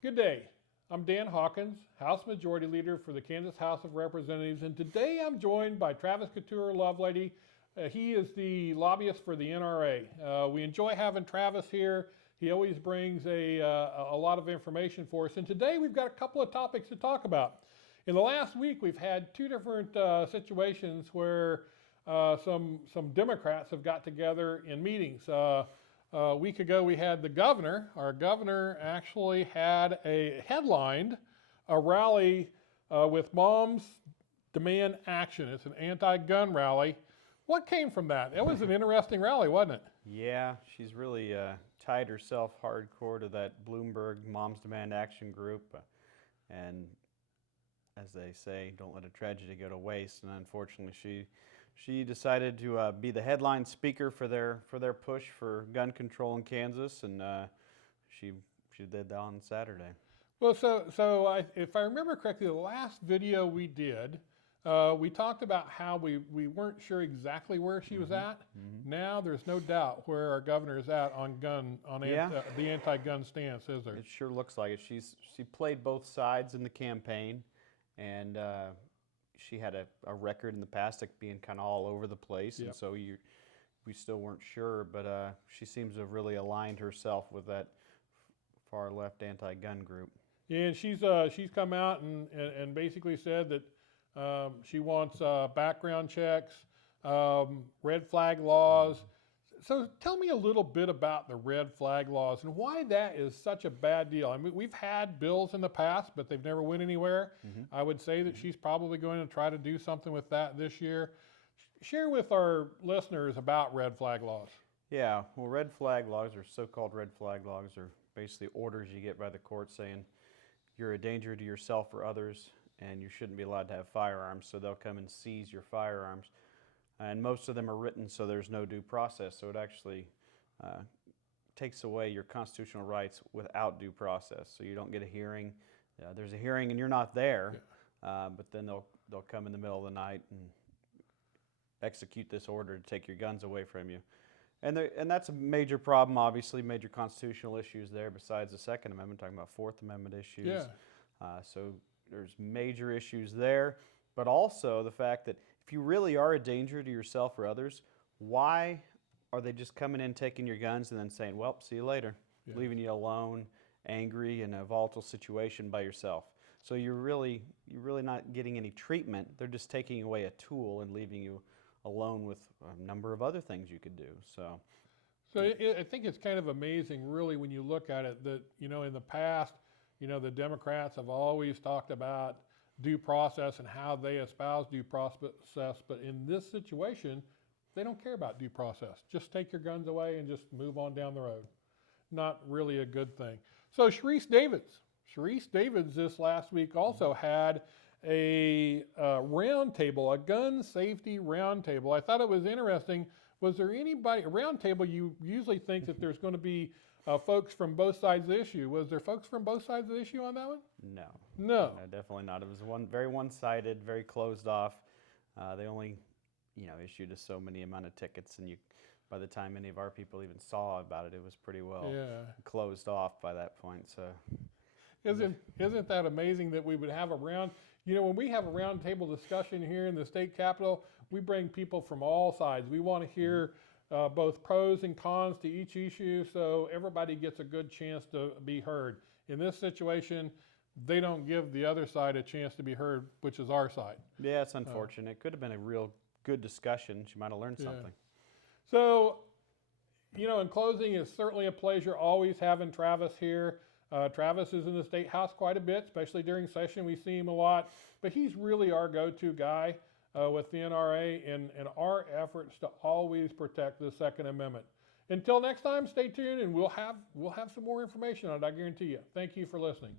Good day. I'm Dan Hawkins, House Majority Leader for the Kansas House of Representatives, and today I'm joined by Travis Couture-Lovelady. He is the lobbyist for the NRA. We enjoy having Travis here. He always brings a lot of information for us, and today we've got a couple of topics to talk about. In the last week, we've had two different situations where some Democrats have got together in meetings. A week ago, we had the governor. Our governor actually had headlined a rally with Moms Demand Action. It's an anti-gun rally. What came from that? It was an interesting rally, wasn't it? Yeah, she's really tied herself hardcore to that Bloomberg Moms Demand Action group. And as they say, don't let a tragedy go to waste. And unfortunately, she decided to be the headline speaker for their push for gun control in Kansas, and she did that on Saturday. Well, if I remember correctly, the last video we did, we talked about how we weren't sure exactly where she was at. Now there's no doubt where our governor is at on the anti-gun stance, is there? It sure looks like it. She played both sides in the campaign, and she had a record in the past of being kind of all over the place, and so we still weren't sure, but she seems to have really aligned herself with that far left anti-gun group. Yeah, and she's come out and basically said that she wants background checks, red flag laws. So tell me a little bit about the red flag laws and why that is such a bad deal. I mean, we've had bills in the past, but they've never went anywhere. I would say that she's probably going to try to do something with that this year. Share with our listeners about red flag laws. Yeah, well, red flag laws, or so-called red flag laws, are basically orders you get by the court saying you're a danger to yourself or others and you shouldn't be allowed to have firearms, so they'll come and seize your firearms. And most of them are written so there's no due process, so it actually takes away your constitutional rights without due process. So you don't get a hearing. There's a hearing and you're not there, but then they'll come in the middle of the night and execute this order to take your guns away from you. And that's a major problem, obviously, major constitutional issues there besides the Second Amendment, talking about Fourth Amendment issues. So there's major issues there, but also the fact that if you really are a danger to yourself or others, why are they just coming in, taking your guns, and then saying, well, see you later, leaving you alone, angry, in a volatile situation by yourself? So you're really not getting any treatment. They're just taking away a tool and leaving you alone with a number of other things you could do. So I think it's kind of amazing, really, when you look at it, that, in the past, the Democrats have always talked about due process and how they espouse due process, but in this situation, they don't care about due process. Just take your guns away and just move on down the road. Not really a good thing. So Sharice Davids this last week also had a roundtable, a gun safety roundtable. I thought it was interesting. Was there anybody, a roundtable, you usually think that there's going to be folks from both sides of the issue. Was there folks from both sides of the issue on that one? No, definitely not. It was very one-sided, very closed off. They only, issued us so many amount of tickets, and by the time any of our people even saw about it, it was pretty well closed off by that point. So, isn't that amazing that we would have when we have a roundtable discussion here in the state capitol, we bring people from all sides. We want to hear both pros and cons to each issue, so everybody gets a good chance to be heard. In this situation, they don't give the other side a chance to be heard, which is our side. Yeah, it's unfortunate. It could have been a real good discussion. She might have learned something. So, in closing, it's certainly a pleasure always having Travis here. Travis is in the State House quite a bit, especially during session. We see him a lot, but he's really our go-to guy with the NRA and our efforts to always protect the Second Amendment. Until next time, stay tuned, and we'll have some more information on it, I guarantee you. Thank you for listening.